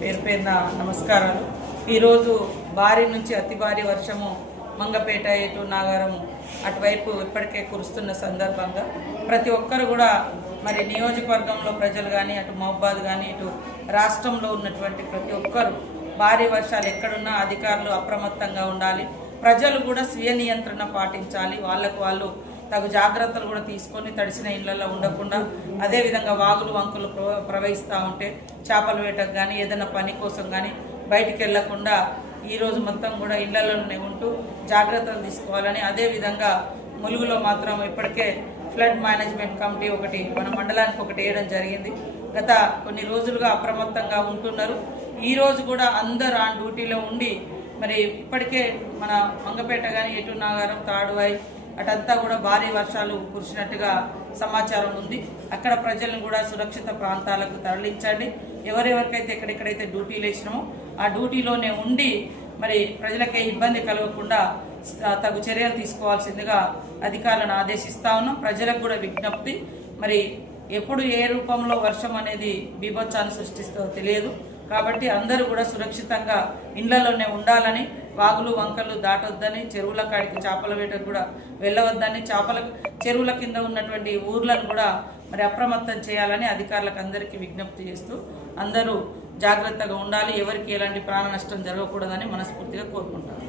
పేరు పేరున నమస్కారాలు. ఈరోజు భారీ నుంచి అతి భారీ వర్షము మంగపేట ఇటు నాగారం అటువైపు ఇప్పటికే కురుస్తున్న సందర్భంగా ప్రతి ఒక్కరు కూడా మరి నియోజకవర్గంలో ప్రజలు కానీ అటు మహబాద్ కానీ ఇటు రాష్ట్రంలో ఉన్నటువంటి ప్రతి ఒక్కరు భారీ వర్షాలు ఎక్కడున్నా అధికారులు అప్రమత్తంగా ఉండాలి. ప్రజలు కూడా స్వీయ నియంత్రణ పాటించాలి. వాళ్ళకు వాళ్ళు తగు జాగ్రత్తలు కూడా తీసుకొని తడిసిన ఇళ్లలో ఉండకుండా, అదేవిధంగా వాగులు వంకులు ప్రవహిస్తూ ఉంటే చేపల వేటకు కానీ ఏదైనా పని కోసం కానీ బయటికి వెళ్లకుండా ఈరోజు మొత్తం కూడా ఇళ్లలోనే ఉంటూ జాగ్రత్తలు తీసుకోవాలని, అదేవిధంగా ములుగులో మాత్రం ఇప్పటికే ఫ్లడ్ మేనేజ్మెంట్ కమిటీ ఒకటి మన మండలానికి ఒకటి వేయడం జరిగింది. గత కొన్ని రోజులుగా అప్రమత్తంగా ఉంటున్నారు. ఈరోజు కూడా అందరు ఆ డ్యూటీలో ఉండి మరి ఇప్పటికే మన మంగపేట కానీ ఎటు నాగారం తాడువాయి అటంతా కూడా భారీ వర్షాలు కురిసినట్టుగా సమాచారం ఉంది. అక్కడ ప్రజలను కూడా సురక్షిత ప్రాంతాలకు తరలించండి. ఎవరెవరికైతే ఎక్కడెక్కడైతే డ్యూటీలు వేసినామో ఆ డ్యూటీలోనే ఉండి మరి ప్రజలకే ఇబ్బంది కలగకుండా తగు చర్యలు తీసుకోవాల్సిందిగా అధికారులను ఆదేశిస్తా ఉన్నాం. ప్రజలకు కూడా విజ్ఞప్తి, మరి ఎప్పుడు ఏ రూపంలో వర్షం అనేది బీభత్సాన్ని సృష్టిస్తుందో తెలియదు కాబట్టి అందరూ కూడా సురక్షితంగా ఇళ్లలోనే ఉండాలని, వాగులు వంకలు దాటొద్దని, చెరువుల కాడికి చేపల వేటకు కూడా వెళ్ళవద్దని, చెరువుల కింద ఉన్నటువంటి ఊర్లను కూడా మరి అప్రమత్తం చేయాలని అధికారులకు అందరికీ విజ్ఞప్తి చేస్తూ అందరూ జాగ్రత్తగా ఉండాలి. ఎవరికి ఎలాంటి ప్రాణ నష్టం జరగకూడదని మనస్ఫూర్తిగా కోరుకుంటాను.